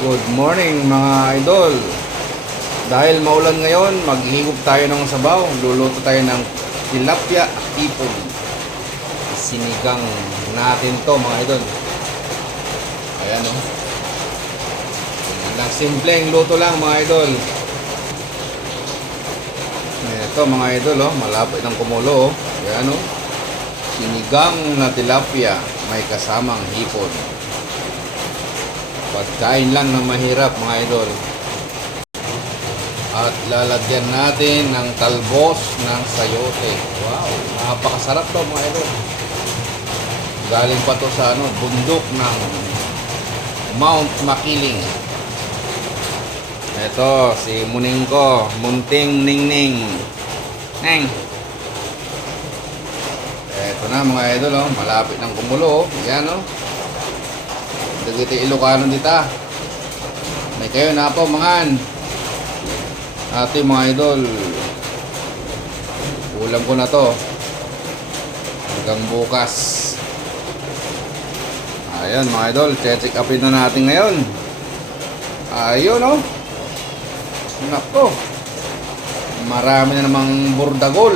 Good morning mga idol. Dahil maulan ngayon, maghihigop tayo ng sabaw. Luluto tayo ng tilapia ipon. Sinigang natin to mga idol. Ayan o. Simpleng luto lang mga idol. Ito mga idol malapit ng kumulo Ayan o. Sinigang na tilapia, may kasamang hipon. Pagkain lang na mahirap mga idol. At lalagyan natin ng talbos ng sayote. Wow, napakasarap to mga idol. Galing pa to sa bundok ng Mount Makiling. Ito si muning ko, Munting Ningning. Neng. Ito na mga idol malapit ng kumulo Yan Dagiti Ilocano dita. May kayo na po mangan. Ate mga idol. Ulam ko na to. Hanggang bukas. Ayan mga idol. Check upin na natin ngayon. Ayun Nako. Marami na namang burdagol.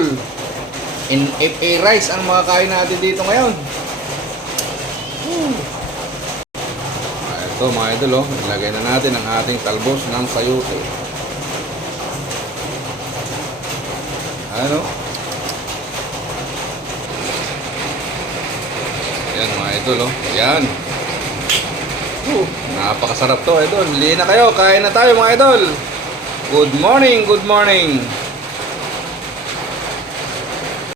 NFA rice ang mga kain natin dito ngayon. Ito mga idol ilagay na natin ang ating talbos ng sayote. Ayan mga idol Ayan. Napakasarap to idol. Huli na kayo, kain na tayo mga idol. Good morning, good morning.